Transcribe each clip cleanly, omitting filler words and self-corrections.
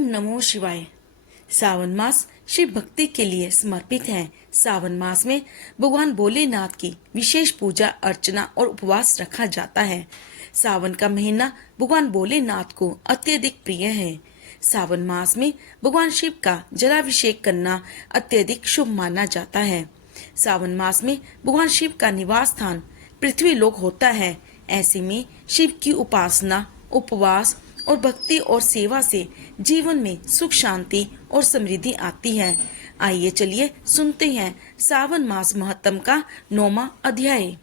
ओम नमो शिवाय। सावन मास शिव भक्ति के लिए समर्पित है। सावन मास में भगवान भोलेनाथ की विशेष पूजा अर्चना और उपवास रखा जाता है। सावन का महीना भगवान भोलेनाथ को अत्यधिक प्रिय है। सावन मास में भगवान शिव का जलाभिषेक करना अत्यधिक शुभ माना जाता है। सावन मास में भगवान शिव का निवास स्थान पृथ्वी लोक होता है। ऐसे में शिव की उपासना, उपवास और भक्ति और सेवा से जीवन में सुख, शांति और समृद्धि आती है। आइए चलिए सुनते हैं सावन मास महत्तम का 9वां अध्याय।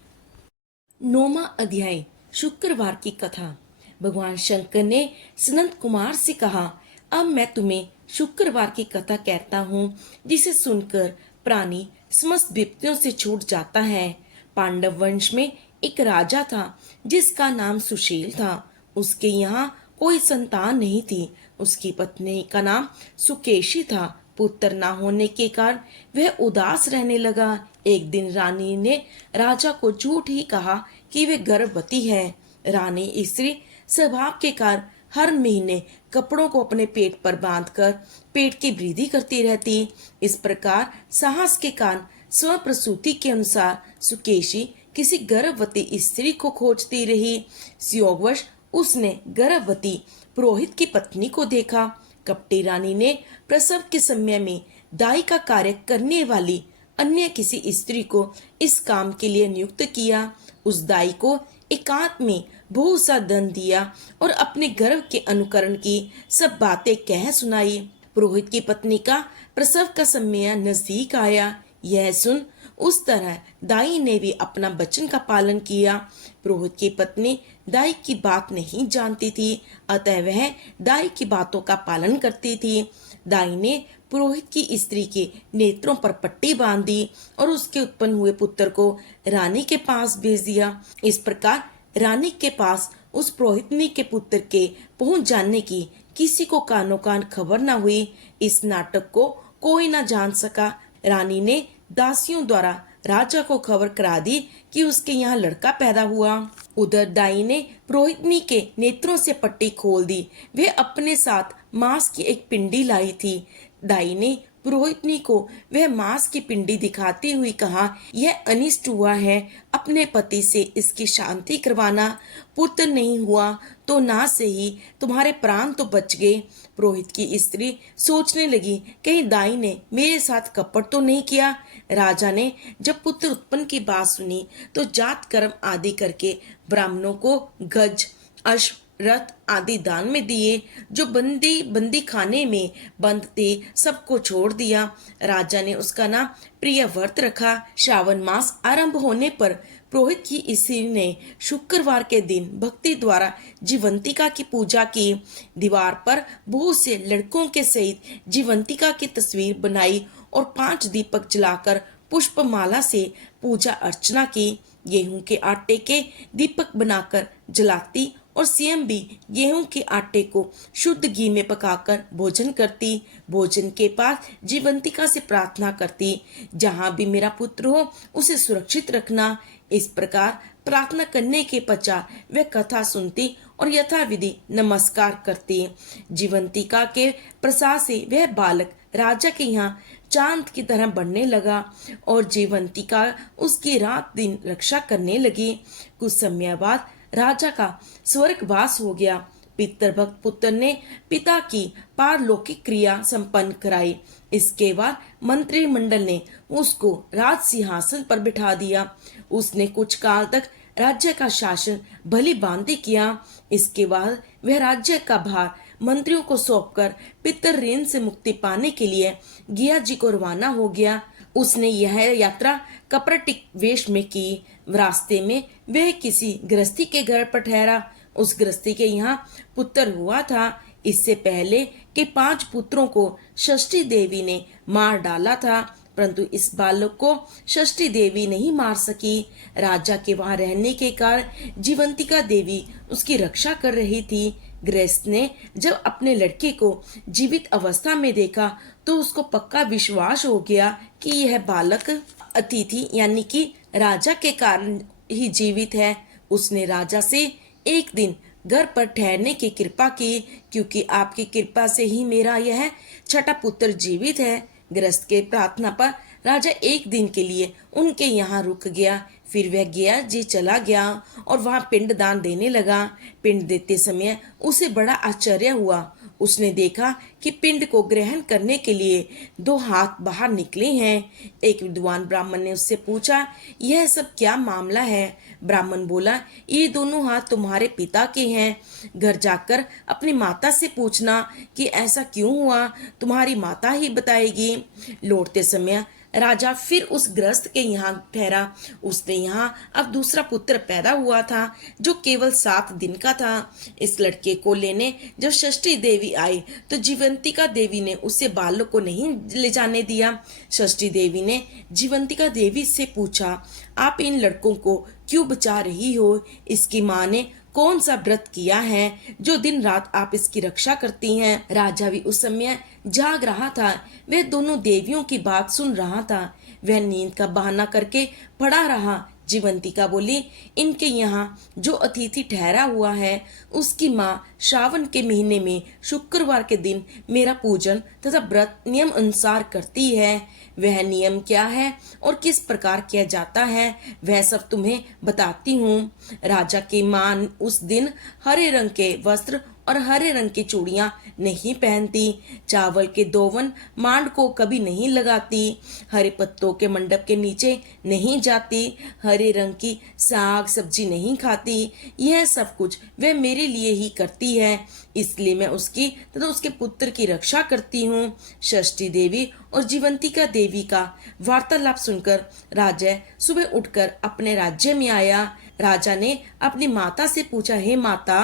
9वां अध्याय, शुक्रवार की कथा। भगवान शंकर ने सनत कुमार से कहा, अब मैं तुम्हें शुक्रवार की कथा कहता हूँ, जिसे सुनकर प्राणी समस्त विपत्तियों से छूट जाता है। पांडव वंश में एक राजा था जिसका नाम सुशील था। उसके यहाँ कोई संतान नहीं थी। उसकी पत्नी का नाम सुकेशी था। पुत्र न होने के कारण वह उदास रहने लगा। एक दिन रानी ने राजा को झूठ ही कहा कि वह गर्भवती है। रानी स्त्री स्वभाव के कारण हर महीने कपड़ों को अपने पेट पर बांधकर पेट की वृद्धि करती रहती। इस प्रकार साहस के कारण स्व प्रसूति के अनुसार सुकेशी किसी गर्भवती स्त्री को खोजती रही। संयोगवश उसने गर्भवती पुरोहित की पत्नी को देखा। कपटी रानी ने प्रसव के समय में दाई का कार्य करने वाली अन्य किसी स्त्री को इस काम के लिए नियुक्त किया। उस दाई को एकांत में बहुत सा धन दिया और अपने गर्भ के अनुकरण की सब बातें कह सुनाई। पुरोहित की पत्नी का प्रसव का समय नजदीक आया। यह सुन उस तरह दाई ने भी अपना वचन का पालन किया। पुरोहित की पत्नी दाई की बात नहीं जानती थी, अतः वह दाई की बातों का पालन करती थी। दाई ने पुरोहित की स्त्री के नेत्रों पर पट्टी बांध दी और उसके उत्पन्न हुए पुत्र को रानी के पास भेज दिया। इस प्रकार रानी के पास उस पुरोहितनी के पुत्र के पहुंच जाने की किसी को कानो कान खबर न हुई। इस नाटक को कोई न जान सका। रानी ने दासियों द्वारा राजा को खबर करा दी कि उसके यहाँ लड़का पैदा हुआ। उधर दाई ने पुरोहितनी के नेत्रों से पट्टी खोल दी। वे अपने साथ मांस की एक पिंडी लाई थी। दाई ने पुरोहितनी को वह मांस की पिंडी दिखाती हुई कहा, यह अनिष्ट हुआ है, अपने पति से इसकी शांति करवाना। पुत्र नहीं हुआ तो ना से ही तुम्हारे प्राण तो बच गए। पुरोहित की स्त्री सोचने लगी, कहीं दाई ने मेरे साथ कपट तो नहीं किया। राजा ने जब पुत्र उत्पन्न की बात सुनी तो जात कर्म आदि करके ब्राह्मणों को गज, अश्व, रथ आदि दान में दिए। जो बंदी खाने में बंद थे सबको छोड़ दिया। राजा ने उसका नाम प्रियव्रत रखा। श्रावण मास आरंभ होने पर पुरोहित की स्त्री ने शुक्रवार के दिन भक्ति द्वारा जीवंतिका की पूजा की। दीवार पर बहुत से लड़कों के सहित जीवंतिका की तस्वीर बनाई और 5 दीपक जलाकर पुष्पमाला से पूजा अर्चना की। गेहूं के आटे के दीपक बनाकर जलाती और स्वयं भी गेहूं के आटे को शुद्ध घी में पकाकर भोजन करती। भोजन के पास जीवंतिका से प्रार्थना करती, जहां भी मेरा पुत्र हो उसे सुरक्षित रखना। इस प्रकार प्रार्थना करने के पश्चात वह कथा सुनती और यथाविधि नमस्कार करती। जीवंतिका के प्रसाद से वह बालक राजा के यहाँ चांद की तरह बढ़ने लगा और जीवंतिका उसकी रात दिन रक्षा करने लगी। कुछ समय बाद राजा का स्वर्गवास हो गया। पितृभक्त पुत्र ने पिता की पारलौकिक क्रिया संपन्न कराई। इसके बाद मंत्रिमंडल ने उसको राज सिंहासन पर बिठा दिया। उसने कुछ काल तक राज्य का शासन भली भांति किया। इसके बाद वह राज्य का भार मंत्रियों को सौंपकर पितृ ऋण से मुक्ति पाने के लिए गया जी को रवाना हो गया। उसने यह यात्रा कपटिक वेश में की। रास्ते में वह किसी गृहस्थी के घर पर ठहरा। उस गृहस्थी के यहाँ पुत्र हुआ था। इससे पहले कि 5 पुत्रों को षष्ठी देवी ने मार डाला था, परंतु इस बालक को षष्ठी देवी नहीं मार सकी। राजा के वहां रहने के कारण जीवंतिका देवी उसकी रक्षा कर रही थी। गृहस्थ ने जब अपने लड़के को जीवित अवस्था में देखा तो उसको पक्का विश्वास हो गया कि यह बालक अतिथि यानी कि राजा के कारण ही जीवित है। उसने राजा से एक दिन घर पर ठहरने की कृपा की, क्योंकि आपकी कृपा से ही मेरा यह छठा पुत्र जीवित है। गृहस्थ के प्रार्थना पर राजा एक दिन के लिए उनके यहाँ रुक गया। फिर वह गया जी चला गया और वहां पिंड दान देने लगा। पिंड देते समय उसे बड़ा आश्चर्य हुआ। उसने देखा कि पिंड को ग्रहण करने के लिए दो हाथ बाहर निकले हैं। एक विद्वान ब्राह्मण ने उससे पूछा, यह सब क्या मामला है? ब्राह्मण बोला, ये दोनों हाथ तुम्हारे पिता के हैं। घर जाकर अपनी माता से पूछना कि ऐसा क्यों हुआ, तुम्हारी माता ही बताएगी। लौटते समय राजा फिर उस गृहस्थ के यहाँ ठहरा। उसने यहाँ अब दूसरा पुत्र पैदा हुआ था, जो केवल 7 दिन का था। इस लड़के को लेने जब षष्ठी देवी आई तो जीवंतिका देवी ने उसे बालक को नहीं ले जाने दिया। षष्ठी देवी ने जीवंतिका देवी से पूछा, आप इन लड़कों को क्यों बचा रही हो? इसकी माँ ने कौन सा व्रत किया है जो दिन रात आप इसकी रक्षा करती हैं? राजा भी उस समय जाग रहा था। वह दोनों देवियों की बात सुन रहा था। वह नींद का बहाना करके पड़ा रहा। जीवंतिका बोली, इनके यहाँ जो अतिथि ठहरा हुआ है उसकी माँ श्रावण के महीने में शुक्रवार के दिन मेरा पूजन तथा व्रत नियम अनुसार करती है। वह नियम क्या है और किस प्रकार किया जाता है वह सब तुम्हें बताती हूँ। राजा की माँ उस दिन हरे रंग के वस्त्र और हरे रंग की चूड़ियां नहीं पहनती, चावल के दोवन मांड को कभी नहीं लगाती, हरे पत्तों के मंडप के नीचे नहीं जाती, हरे रंग की साग सब्जी नहीं खाती। यह सब कुछ वह मेरे लिए ही करती है, इसलिए मैं उसकी तथा उसके पुत्र की रक्षा करती हूँ। षष्ठी देवी और जीवंतिका देवी का वार्तालाप सुनकर राजा सुबह उठकर अपने राज्य में आया। राजा ने अपनी माता से पूछा, हे माता,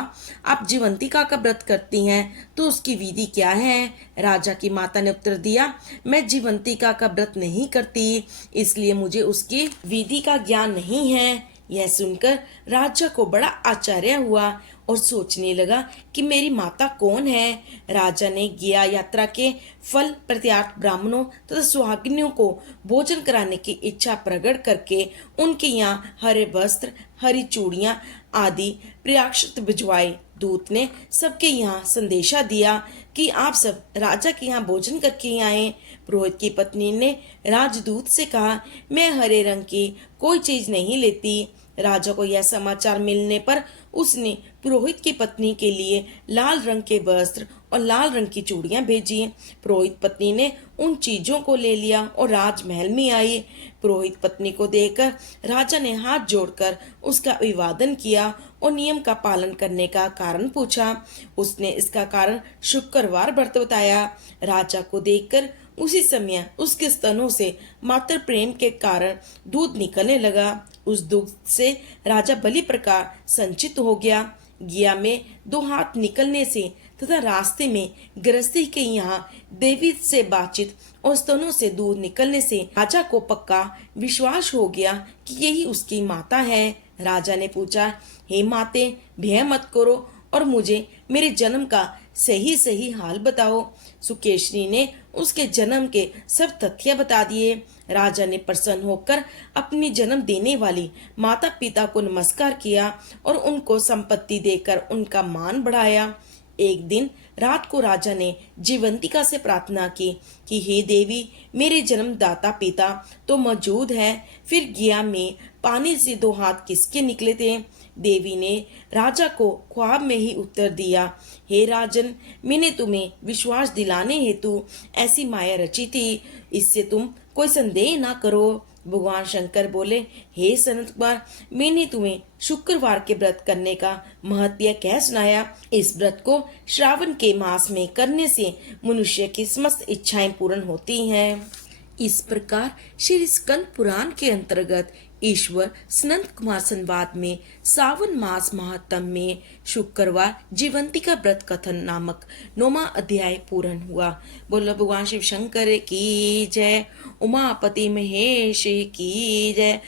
आप जीवंतिका का व्रत करती हैं तो उसकी विधि क्या है? राजा की माता ने उत्तर दिया, मैं जीवंतिका का व्रत नहीं करती, इसलिए मुझे उसकी विधि का ज्ञान नहीं है। यह सुनकर राजा को बड़ा आश्चर्य हुआ और सोचने लगा कि मेरी माता कौन है। राजा ने गया यात्रा के फल प्रत्यार्थ ब्राह्मणों तथा सुहागिनियों को भोजन कराने की इच्छा प्रकट करके उनके यहाँ हरे वस्त्र, हरी चूड़ियां आदि प्रियाक्षत भिजवाए। दूत ने सबके यहाँ संदेशा दिया कि आप सब राजा के यहाँ भोजन करके आए। पुरोहित की पत्नी ने राजदूत से कहा, मैं हरे रंग की कोई चीज नहीं लेती। राजा को यह समाचार मिलने पर उसने पुरोहित की पत्नी के लिए लाल रंग के वस्त्र और लाल रंग की चूड़ियां भेजी। पुरोहित पत्नी ने उन चीजों को ले लिया और राजमहल में आई। पुरोहित पत्नी को देखकर राजा ने हाथ जोड़कर उसका अभिवादन किया और नियम का पालन करने का कारण पूछा। उसने इसका कारण शुक्रवार व्रत बताया। राजा को देखकर उसी समय उसके स्तनों से मातृ प्रेम के कारण दूध निकलने लगा। उस दूध से राजा भली प्रकार संचित हो गया। गिया में 2 हाथ निकलने से तथा रास्ते में गृहस्थी के यहाँ देवी से बातचीत और स्तनों से दूध निकलने से राजा को पक्का विश्वास हो गया कि यही उसकी माता है। राजा ने पूछा, हे माते, भय मत करो और मुझे मेरे जन्म का सही सही हाल बताओ। सुकेशनी ने उसके जन्म के सब तथ्य बता दिए। राजा ने प्रसन्न होकर अपनी जन्म देने वाली माता पिता को नमस्कार किया और उनको संपत्ति देकर उनका मान बढ़ाया। एक दिन रात को राजा ने जीवंतिका से प्रार्थना की कि हे देवी, मेरे जन्मदाता पिता तो मौजूद है, फिर गिया में पानी से 2 हाथ किसके निकले थे? देवी ने राजा को ख्वाब में ही उत्तर दिया, हे राजन, मैंने तुम्हें विश्वास दिलाने हेतु ऐसी माया रची थी, इससे तुम कोई संदेह ना करो। भगवान शंकर बोले, हे सनत कुमार, मैंने तुम्हें शुक्रवार के व्रत करने का महत्व कह सुनाया। इस व्रत को श्रावण के मास में करने से मनुष्य की समस्त इच्छाएं पूर्ण होती हैं। इस प्रकार श्री स्कंद पुराण के अंतर्गत ईश्वर सनंत कुमार संवाद में सावन मास महात्म में शुक्रवार जीवंतिका व्रत कथन नामक 9वां अध्याय पूर्ण हुआ। बोलो भगवान शिव शंकर की जय, उमापति महेश की जय।